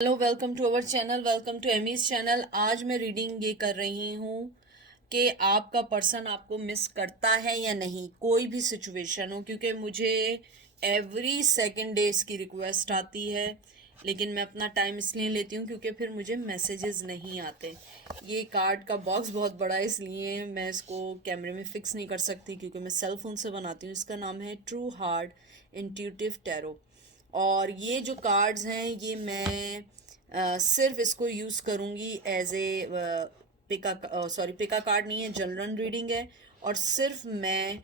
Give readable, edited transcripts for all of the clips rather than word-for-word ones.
Hello, welcome to our channel, welcome to Amy's channel. आज मैं reading ये कर रही हूँ कि आपका पर्सन आपको मिस करता है या नहीं, कोई भी सिचुएशन हो, क्योंकि मुझे एवरी सेकंड डे इसकी रिक्वेस्ट आती है। लेकिन मैं अपना टाइम इसलिए लेती हूँ क्योंकि फिर मुझे मैसेजेस नहीं आते। ये कार्ड का बॉक्स बहुत बड़ा है, इसलिए मैं इसको कैमरे में फिक्स नहीं कर सकती क्योंकि मैं सेल फोन से बनाती हूँ। इसका नाम है ट्रू हार्ट इंट्यूटिव टैरो। और ये जो कार्ड्स हैं ये मैं सिर्फ इसको यूज़ करूँगी एज ए पिका कार्ड नहीं है, जनरल रीडिंग है। और सिर्फ मैं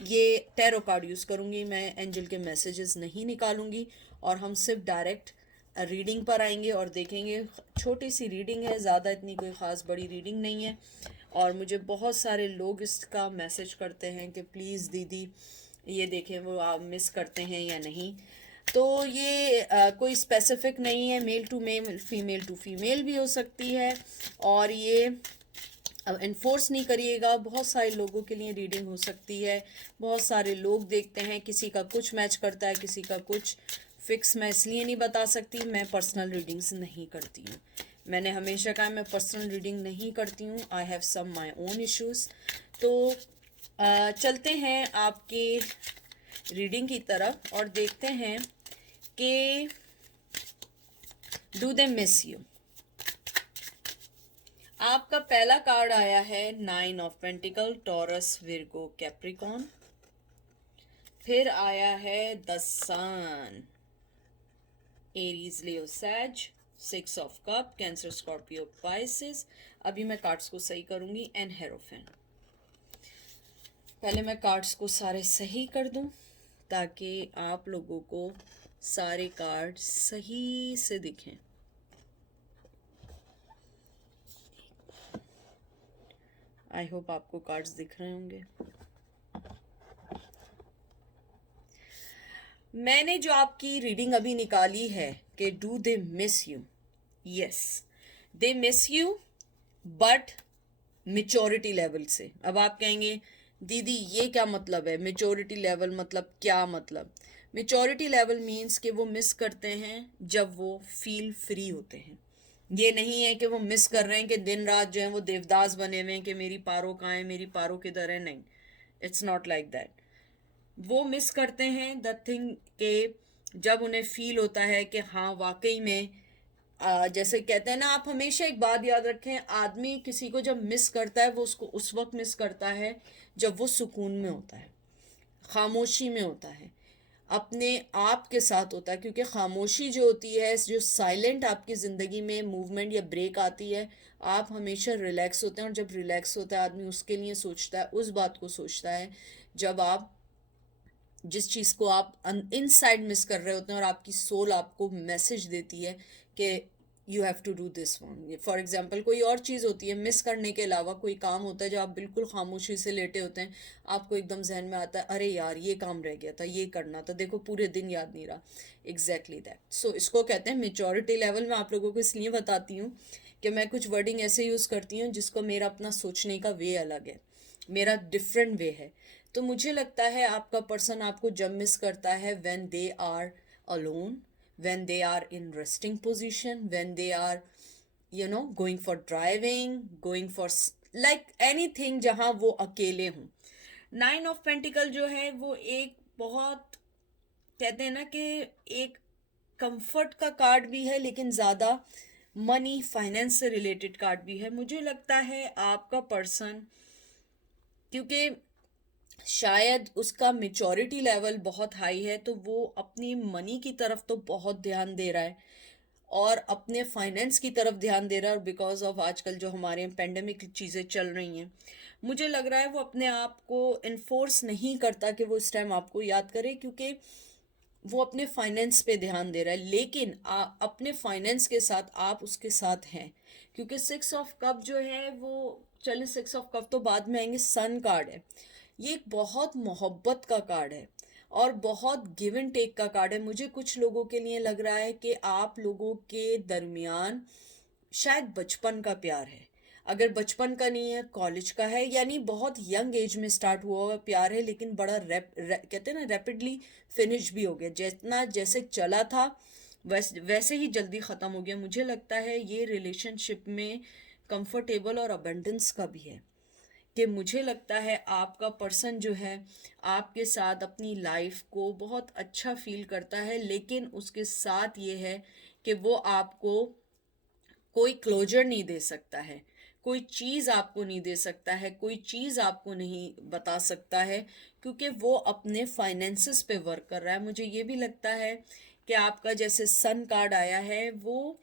ये टैरो कार्ड यूज़ करूँगी, मैं एंजल के मैसेजेस नहीं निकालूंगी। और हम सिर्फ डायरेक्ट रीडिंग पर आएंगे और देखेंगे। छोटी सी रीडिंग है, ज़्यादा इतनी कोई ख़ास बड़ी रीडिंग नहीं है। और मुझे बहुत सारे लोग इसका मैसेज करते हैं कि प्लीज़ दीदी ये देखें वो आप मिस करते हैं या नहीं। तो ये कोई स्पेसिफिक नहीं है, male to male female to female भी हो सकती है। और ये अब इन्फोर्स नहीं करिएगा, बहुत सारे लोगों के लिए रीडिंग हो सकती है। बहुत सारे लोग देखते हैं, किसी का कुछ मैच करता है, किसी का कुछ। फिक्स मैं इसलिए नहीं बता सकती, मैं पर्सनल रीडिंग्स नहीं करती हूँ। मैंने हमेशा कहा मैं पर्सनल रीडिंग नहीं करती हूँ, I have some my own issues. तो चलते हैं आपके रीडिंग की तरफ और देखते हैं कि डू दे मिस यू। आपका पहला कार्ड आया है 9 of pentacle, Taurus, Virgo, Capricorn. फिर आया है the Sun, Aries, Leo, Sag, 6 of cup, Cancer, Scorpio, Pisces. अभी मैं कार्ड्स को सही करूंगी, एंड हेरोफेन। पहले मैं कार्ड्स को सारे सही कर दूं ताकि आप लोगों को सारे कार्ड सही से दिखें। आई होप आपको कार्ड्स दिख रहे होंगे। मैंने जो आपकी रीडिंग अभी निकाली है कि do they miss you, yes they miss you, but maturity level से। अब आप कहेंगे दीदी ये क्या मतलब है, मेच्योरिटी लेवल मतलब क्या मतलब? मेच्योरिटी लेवल मीन्स कि वो मिस करते हैं जब वो फील फ्री होते हैं। ये नहीं है कि वो मिस कर रहे हैं कि दिन रात जो है वो देवदास बने हुए हैं कि मेरी पारो कहाँ है, मेरी पारो किधर है। नहीं, इट्स नॉट लाइक दैट। वो मिस करते हैं द थिंग के जब उन्हें फील होता है कि हाँ वाकई में जैसे कहते हैं ना, आप हमेशा एक बात याद रखें, आदमी किसी को जब मिस करता है वो उसको उस वक्त मिस करता है जब वो सुकून में होता है, खामोशी में होता है, अपने आप के साथ होता है। क्योंकि खामोशी जो होती है, जो साइलेंट आपकी ज़िंदगी में मूवमेंट या ब्रेक आती है, आप हमेशा रिलैक्स होते हैं। और जब रिलैक्स होता है आदमी, उसके लिए सोचता है, उस बात को सोचता है जब आप जिस चीज़ को आप इनसाइड मिस कर रहे होते हैं और आपकी सोल आपको मैसेज देती है कि you have to do this one. For example कोई और चीज़ होती है, मिस करने के अलावा कोई काम होता है जो आप बिल्कुल खामोशी से लेटे होते हैं, आपको एकदम जहन में आता है अरे यार ये काम रह गया था, ये करना था, देखो पूरे दिन याद नहीं रहा। Exactly that. सो इसको कहते हैं मेच्योरिटी लेवल। मैं आप लोगों को इसलिए बताती हूँ कि मैं कुछ वर्डिंग ऐसे यूज़ करती हूँ जिसको मेरा अपना सोचने का वे अलग है, मेरा डिफरेंट वे है। तो मुझे लगता है आपका पर्सन आपको जब मिस करता है when they are alone, when they are in resting position, when they are going for driving, going for like anything, जहाँ वो अकेले हों। 9 ऑफ पेंटिकल जो है वो एक बहुत, कहते हैं ना कि एक कंफर्ट का कार्ड भी है, लेकिन ज़्यादा मनी फाइनेंस से रिलेटेड कार्ड भी है। मुझे लगता है आपका पर्सन, क्योंकि शायद उसका मेच्योरिटी लेवल बहुत हाई है, तो वो अपनी मनी की तरफ तो बहुत ध्यान दे रहा है और अपने फाइनेंस की तरफ ध्यान दे रहा है। और बिकॉज ऑफ आजकल जो हमारे यहाँ पेंडेमिक चीज़ें चल रही हैं, मुझे लग रहा है वो अपने आप को इन्फोर्स नहीं करता कि वो इस टाइम आपको याद करे, क्योंकि वो अपने फाइनेंस पे ध्यान दे रहा है। लेकिन अपने फाइनेंस के साथ आप उसके साथ हैं, क्योंकि 6 ऑफ कप जो है वो, चलिए 6 ऑफ कप तो बाद में आएंगे, सन कार्ड है। ये एक बहुत मोहब्बत का कार्ड है और बहुत गिव एंड टेक का कार्ड है। मुझे कुछ लोगों के लिए लग रहा है कि आप लोगों के दरमियान शायद बचपन का प्यार है। अगर बचपन का नहीं है, कॉलेज का है, यानी बहुत यंग एज में स्टार्ट हुआ हुआ प्यार है, लेकिन बड़ा कहते हैं ना रैपिडली फिनिश भी हो गया। जितना जैसे चला था वैसे ही जल्दी ख़त्म हो गया। मुझे लगता है ये रिलेशनशिप में कंफर्टेबल और अबंडेंस का भी है, कि मुझे लगता है आपका पर्सन जो है आपके साथ अपनी लाइफ को बहुत अच्छा फील करता है, लेकिन उसके साथ ये है कि वो आपको कोई क्लोजर नहीं दे सकता है, कोई चीज़ आपको नहीं दे सकता है, कोई चीज़ आपको नहीं बता सकता है, क्योंकि वो अपने फाइनेंसेस पे वर्क कर रहा है। मुझे ये भी लगता है कि आपका जैसे सन कार्ड आया है, वो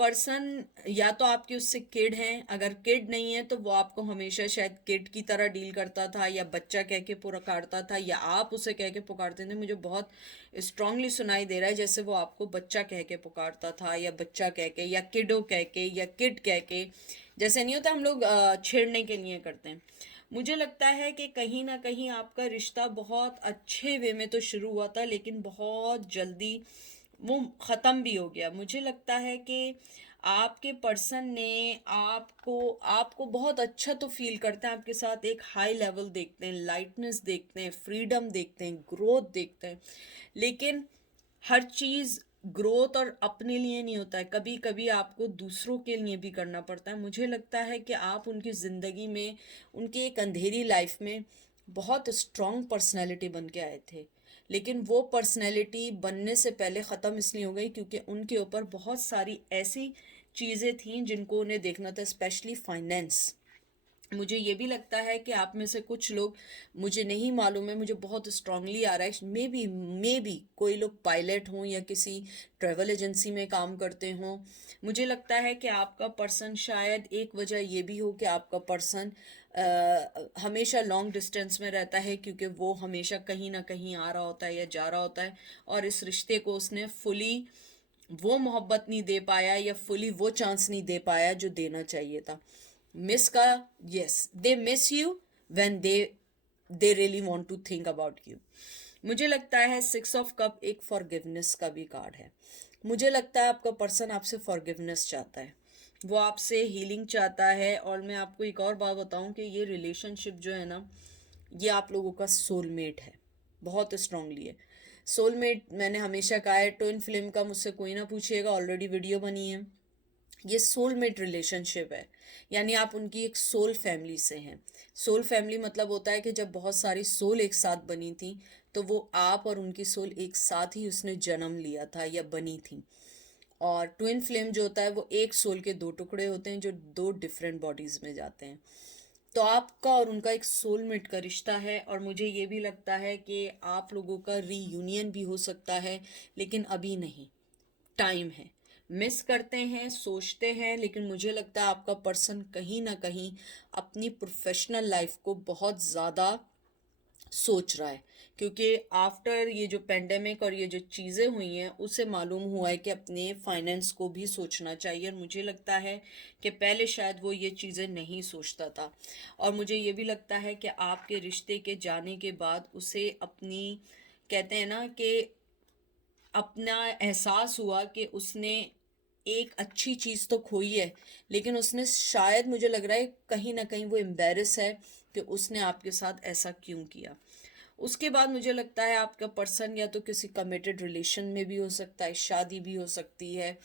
पर्सन या तो आपके उससे किड हैं, अगर किड नहीं है तो वो आपको हमेशा शायद किड की तरह डील करता था या बच्चा कह के पुकारता था, या आप उसे कह के पुकारते थे। मुझे बहुत स्ट्रांगली सुनाई दे रहा है जैसे वो आपको बच्चा कह के पुकारता था, या बच्चा कह के, या किडो कह के, या किड कह के। जैसे नहीं होता हम लोग छेड़ने के लिए करते हैं। मुझे लगता है कि कहीं ना कहीं आपका रिश्ता बहुत अच्छे वे में तो शुरू हुआ था, लेकिन बहुत जल्दी वो ख़त्म भी हो गया। मुझे लगता है कि आपके पर्सन ने आपको आपको बहुत अच्छा तो फील करते हैं, आपके साथ एक हाई लेवल देखते हैं, लाइटनेस देखते हैं, फ्रीडम देखते हैं, ग्रोथ देखते हैं, लेकिन हर चीज़ ग्रोथ और अपने लिए नहीं होता है, कभी कभी आपको दूसरों के लिए भी करना पड़ता है। मुझे लगता है कि आप उनकी ज़िंदगी में, उनकी एक अंधेरी लाइफ में बहुत स्ट्रॉन्ग पर्सनैलिटी बन के आए थे, लेकिन वो पर्सनैलिटी बनने से पहले ख़त्म इसलिए हो गई क्योंकि उनके ऊपर बहुत सारी ऐसी चीज़ें थीं जिनको उन्हें देखना था, स्पेशली फाइनेंस। मुझे ये भी लगता है कि आप में से कुछ लोग, मुझे नहीं मालूम है, मुझे बहुत स्ट्रांगली आ रहा है, मे बी कोई लोग पायलट हों या किसी ट्रैवल एजेंसी में काम करते हों। मुझे लगता है कि आपका पर्सन, शायद एक वजह ये भी हो कि आपका पर्सन हमेशा लॉन्ग डिस्टेंस में रहता है, क्योंकि वो हमेशा कहीं ना कहीं आ रहा होता है या जा रहा होता है, और इस रिश्ते को उसने फुली वो मोहब्बत नहीं दे पाया या फुली वो चांस नहीं दे पाया जो देना चाहिए था। मिस का, yes, they miss you when they really want to think about you. मुझे लगता है 6 ऑफ कप एक फॉरगिवनेस का भी कार्ड है। मुझे लगता है आपका पर्सन आपसे फॉरगिवनेस चाहता है, वो आपसे हीलिंग चाहता है। और मैं आपको एक और बात बताऊं कि ये रिलेशनशिप जो है ना, ये आप लोगों का सोलमेट है, बहुत स्ट्रांगली है। सोलमेट मैंने हमेशा कहा है, ट्विन फ्लेम का मुझसे कोई ना पूछिएगा, ऑलरेडी वीडियो बनी है। ये सोलमेट रिलेशनशिप है, यानी आप उनकी एक सोल फैमिली से हैं। सोल फैमिली मतलब होता है कि जब बहुत सारी सोल एक साथ बनी थी, तो वो आप और उनकी सोल एक साथ ही उसने जन्म लिया था या बनी थी। और ट्विन फ्लेम जो होता है वो एक सोल के दो टुकड़े होते हैं जो दो डिफरेंट बॉडीज में जाते हैं। तो आपका और उनका एक सोलमेट का रिश्ता है, और मुझे ये भी लगता है कि आप लोगों का रीयूनियन भी हो सकता है, लेकिन अभी नहीं, टाइम है। मिस करते हैं, सोचते हैं, लेकिन मुझे लगता है आपका पर्सन कहीं ना कहीं अपनी प्रोफेशनल लाइफ को बहुत ज़्यादा सोच रहा है, क्योंकि आफ्टर ये जो पेंडेमिक और ये जो चीज़ें हुई हैं, उसे मालूम हुआ है कि अपने फाइनेंस को भी सोचना चाहिए। और मुझे लगता है कि पहले शायद वो ये चीज़ें नहीं सोचता था। और मुझे ये भी लगता है कि आपके रिश्ते के जाने के बाद उसे अपनी, कहते हैं ना कि अपना एहसास हुआ कि उसने एक अच्छी चीज़ तो खोई है, लेकिन उसने शायद, मुझे लग रहा है कहीं ना कहीं वो एम्बेरस है कि उसने आपके साथ ऐसा क्यों किया। उसके बाद मुझे लगता है आपका पर्सन या तो किसी कमिटेड रिलेशन में भी हो सकता है, शादी भी हो सकती है,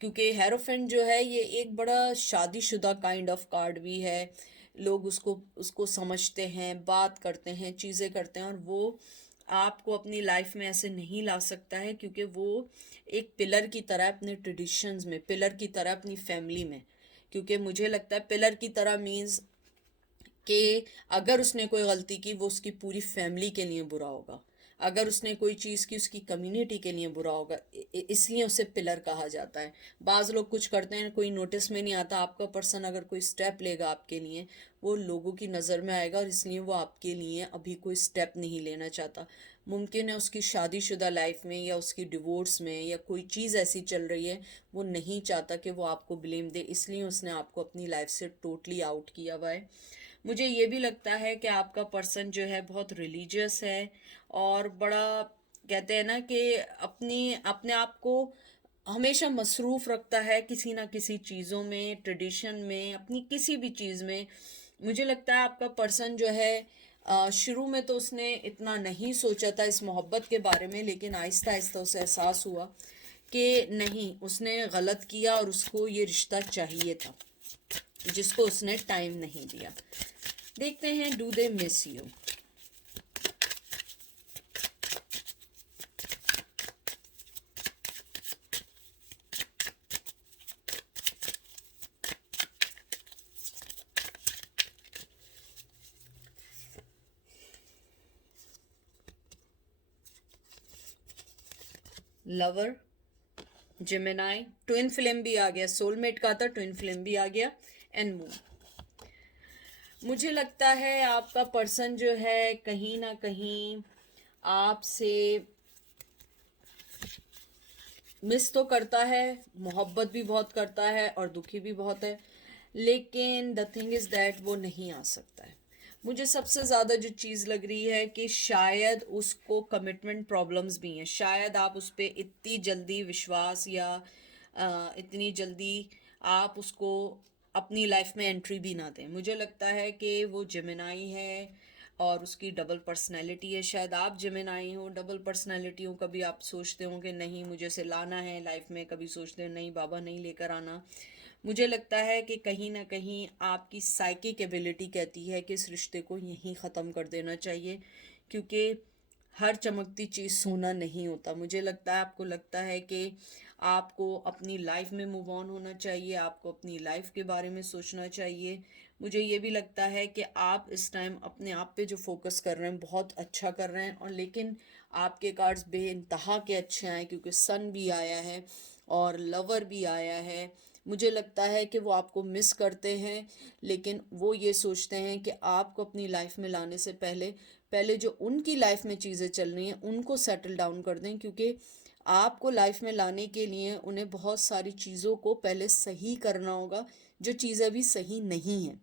क्योंकि हेरोफेंट जो है ये एक बड़ा शादीशुदा काइंड ऑफ कार्ड भी है। लोग उसको उसको समझते हैं, बात करते हैं, चीज़ें करते हैं, और वो आपको अपनी लाइफ में ऐसे नहीं ला सकता है, क्योंकि वो एक पिलर की तरह अपने ट्रेडिशंस में, पिलर की तरह अपनी फैमिली में। क्योंकि मुझे लगता है पिलर की तरह मीन्स कि अगर उसने कोई गलती की वो उसकी पूरी फैमिली के लिए बुरा होगा, अगर उसने कोई चीज़ की उसकी कम्युनिटी के लिए बुरा होगा, इसलिए उसे पिलर कहा जाता है। बाज़ लोग कुछ करते हैं, कोई नोटिस में नहीं आता, आपका पर्सन अगर कोई स्टेप लेगा आपके लिए, वो लोगों की नज़र में आएगा, और इसलिए वो आपके लिए अभी कोई स्टेप नहीं लेना चाहता। मुमकिन है उसकी शादीशुदा लाइफ में या उसकी डिवोर्स में या कोई चीज़ ऐसी चल रही है, वो नहीं चाहता कि वो आपको ब्लेम दे, इसलिए उसने आपको अपनी लाइफ से टोटली आउट किया हुआ है। मुझे ये भी लगता है कि आपका पर्सन जो है बहुत रिलीजियस है, और बड़ा, कहते हैं ना कि अपनी अपने आप को हमेशा मसरूफ़ रखता है किसी ना किसी चीज़ों में, ट्रेडिशन में, अपनी किसी भी चीज़ में। मुझे लगता है आपका पर्सन जो है शुरू में तो उसने इतना नहीं सोचा था इस मोहब्बत के बारे में, लेकिन आहिस्ता आहिस्ता उसे एहसास हुआ कि नहीं उसने गलत किया और उसको ये रिश्ता चाहिए था जिसको उसने टाइम नहीं दिया। देखते हैं do they miss you. Lover, Gemini, twin flame भी आ गया, सोलमेट का था, ट्विन फ्लेम भी आ गया, एंड मून। मुझे लगता है आपका पर्सन जो है कहीं ना कहीं आपसे मिस तो करता है, मोहब्बत भी बहुत करता है और दुखी भी बहुत है, लेकिन द थिंग इज़ दैट वो नहीं आ सकता है। मुझे सबसे ज़्यादा जो चीज़ लग रही है कि शायद उसको कमिटमेंट प्रॉब्लम्स भी हैं, शायद आप उस पर इतनी जल्दी विश्वास या इतनी जल्दी आप उसको अपनी लाइफ में एंट्री भी ना दें। मुझे लगता है कि वो जेमिनाई है और उसकी डबल पर्सनैलिटी है। शायद आप जेमिनाई हो, डबल पर्सनैलिटी हो। कभी आप सोचते हो कि नहीं मुझे इसे लाना है लाइफ में, कभी सोचते हो नहीं बाबा नहीं लेकर आना। मुझे लगता है कि कहीं ना कहीं आपकी साइकिक एबिलिटी कहती है कि इस रिश्ते को यहीं ख़त्म कर देना चाहिए, क्योंकि हर चमकती चीज़ सोना नहीं होता। मुझे लगता है आपको लगता है कि आपको अपनी लाइफ में मूव ऑन होना चाहिए, आपको अपनी लाइफ के बारे में सोचना चाहिए। मुझे ये भी लगता है कि आप इस टाइम अपने आप पे जो फोकस कर रहे हैं बहुत अच्छा कर रहे हैं, और लेकिन आपके कार्ड्स बेइंतहा के अच्छे आए क्योंकि सन भी आया है और लवर भी आया है। मुझे लगता है कि वो आपको मिस करते हैं, लेकिन वो ये सोचते हैं कि आपको अपनी लाइफ में लाने से पहले पहले जो उनकी लाइफ में चीज़ें चल रही हैं उनको सेटल डाउन कर दें, क्योंकि आपको लाइफ में लाने के लिए उन्हें बहुत सारी चीज़ों को पहले सही करना होगा जो चीज़ें अभी सही नहीं हैं।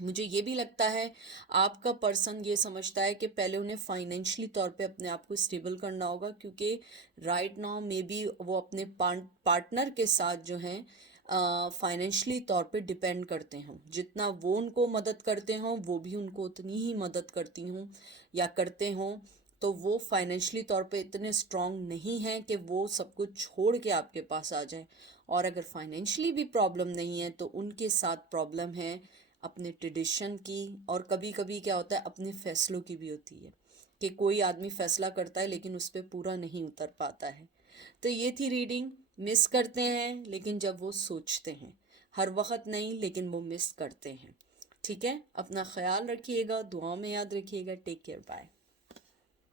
मुझे ये भी लगता है आपका पर्सन ये समझता है कि पहले उन्हें फाइनेंशियली तौर पे अपने आप को स्टेबल करना होगा, क्योंकि राइट नाउ मे बी वो अपने पार्टनर के साथ जो हैं फाइनेंशियली तौर पे डिपेंड करते हों। जितना वो उनको मदद करते हों वो भी उनको उतनी ही मदद करती हों या करते हों। तो वो फाइनेंशियली तौर पे इतने स्ट्रांग नहीं हैं कि वो सब कुछ छोड़ के आपके पास आ जाएं। और अगर फाइनेंशियली भी प्रॉब्लम नहीं है तो उनके साथ प्रॉब्लम है अपने ट्रेडिशन की, और कभी कभी क्या होता है अपने फैसलों की भी होती है कि कोई आदमी फैसला करता है लेकिन उस पर पूरा नहीं उतर पाता है। तो ये थी रीडिंग। मिस करते हैं लेकिन जब वो सोचते हैं, हर वक्त नहीं लेकिन वो मिस करते हैं। ठीक है, अपना ख्याल रखिएगा, दुआओं में याद रखिएगा। Take care, bye.